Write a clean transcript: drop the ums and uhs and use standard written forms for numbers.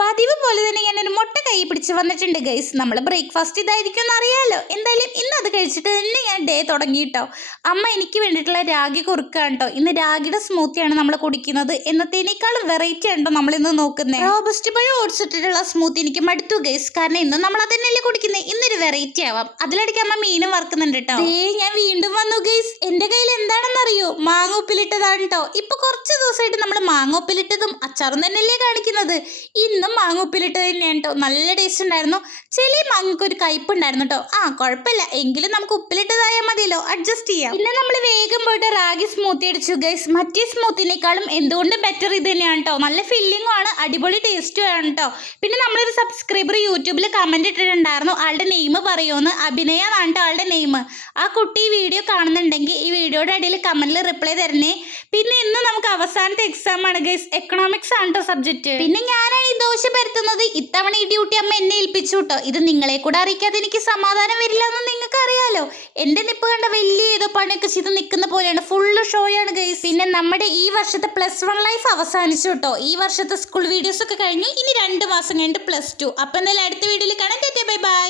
പതിവ് പോലെ തന്നെ ഞാനൊരു മുട്ട കൈ പിടിച്ച് വന്നിട്ടുണ്ട് ഗൈസ്. നമ്മൾ ബ്രേക്ക്ഫാസ്റ്റ് ഇതായിരിക്കും എന്ന് അറിയാലോ. എന്തായാലും ഇന്ന് അത് കഴിച്ചിട്ട് തന്നെ ഞാൻ ഡേ തുടങ്ങിയിട്ടോ. അമ്മ എനിക്ക് വേണ്ടിയിട്ടുള്ള രാഗി കുറുക്കാണ് കേട്ടോ. ഇന്ന് രാഗിയുടെ സ്മൂത്തിയാണ് നമ്മൾ കുടിക്കുന്നത്. എന്നത്തേനേക്കാളും വെറൈറ്റി ആണോ നമ്മൾ ഇന്ന് നോക്കുന്നത്. റോബസ്റ്റ് പഴം ഓട്സ് ഇട്ടിട്ടുള്ള സ്മൂത്തി എനിക്ക് മടുത്തു ഗൈസ്. കാരണം ഇന്ന് നമ്മൾ അതന്നെയല്ലേ കുടിക്കുന്നത്. ഇന്നൊരു വെറൈറ്റി ആവാം. അതിലിടയ്ക്ക് അമ്മ മീനും വറുക്കുന്നുണ്ട് കേട്ടോ. ഞാൻ വീണ്ടും വന്നു ഗൈസ്. എന്റെ കയ്യിൽ എന്താണെന്ന് അറിയോ? മാങ്ങ ഉപ്പിലിട്ടതാണ് കേട്ടോ. ഇപ്പൊ കുറച്ച് ദിവസമായിട്ട് നമ്മൾ മാങ്ങ ഉപ്പിലിട്ടതും അച്ചാറും തന്നെയല്ലേ കാണിക്കുന്നത്. ഇന്നും മാങ്ങ ഉപ്പിലിട്ട് തന്നെയാണ് കേട്ടോ. നല്ല ടേസ്റ്റ് ഉണ്ടായിരുന്നു. ചെറിയ മാങ്ങക്ക് ഒരു കയ്പുണ്ടായിരുന്നു കേട്ടോ. കുഴപ്പമില്ല, എങ്കിലും നമുക്ക് ഉപ്പിലിട്ടതായാൽ മതിയല്ലോ, അഡ്ജസ്റ്റ് ചെയ്യാം. പിന്നെ നമ്മൾ വേഗം പോയിട്ട് റാഗി സ്മൂത്തി അടിച്ചു ഗൈസ്. മറ്റേ സ്മൂത്തിനേക്കാളും എന്തുകൊണ്ടും ബെറ്റർ ഇത് തന്നെയാണ് കേട്ടോ. നല്ല ഫില്ലിങ്ങും ആണ്, അടിപൊളി ടേസ്റ്റും ആണ് കേട്ടോ. പിന്നെ നമ്മളൊരു സബ്സ്ക്രൈബർ യൂട്യൂബിൽ കമന്റ് ഇട്ടിട്ടുണ്ടായിരുന്നു, ആളുടെ നെയിം പറയുമെന്ന്. അഭിനയ എന്നാണ് കേട്ടോ ആളുടെ നെയിം. ആ കുട്ടി ഈ വീഡിയോ കാണുന്നുണ്ടെങ്കിൽ ഈ വീഡിയോയുടെ അടിയിൽ കമന്റിൽ റിപ്ലൈ തരണേ. പിന്നെ ഇന്ന് നമുക്ക് അവസാനത്തെ എക്സാം ആണ് ഗൈസ്. എക്കണോമിക്സ് ആണ് കേട്ടോ സബ്ജക്ട്. പിന്നെ ഞാനാണ് ഈ ദോശ പരത്തുന്നത്. ഇത്തവണ ഈ ഡ്യൂട്ടി അമ്മ എന്നെ ഏൽപ്പിച്ചു കേട്ടോ. ഇത് നിങ്ങളെ കൂടെ അറിയിക്കാതെ എനിക്ക് സമാധാനം വരില്ല എന്ന് നിങ്ങൾക്ക് അറിയാലോ. എന്റെ നിപ്പ് കണ്ട വലിയ ഏതോ പണിയൊക്കെ ചെയ്ത് നിൽക്കുന്ന പോലെയാണ്. ഫുള്ള് ഷോയാണ് ഗൈസ്. പിന്നെ നമ്മുടെ ഈ വർഷത്തെ +1 ലൈഫ് അവസാനിച്ചു കേട്ടോ. ഈ വർഷത്തെ സ്കൂൾ വീഡിയോസ് ഒക്കെ കഴിഞ്ഞു. ഇനി 2 മാസം കഴിഞ്ഞിട്ട് +2. അപ്പൊ എന്തായാലും അടുത്ത വീഡിയോയിൽ കാണാൻ. Bye bye.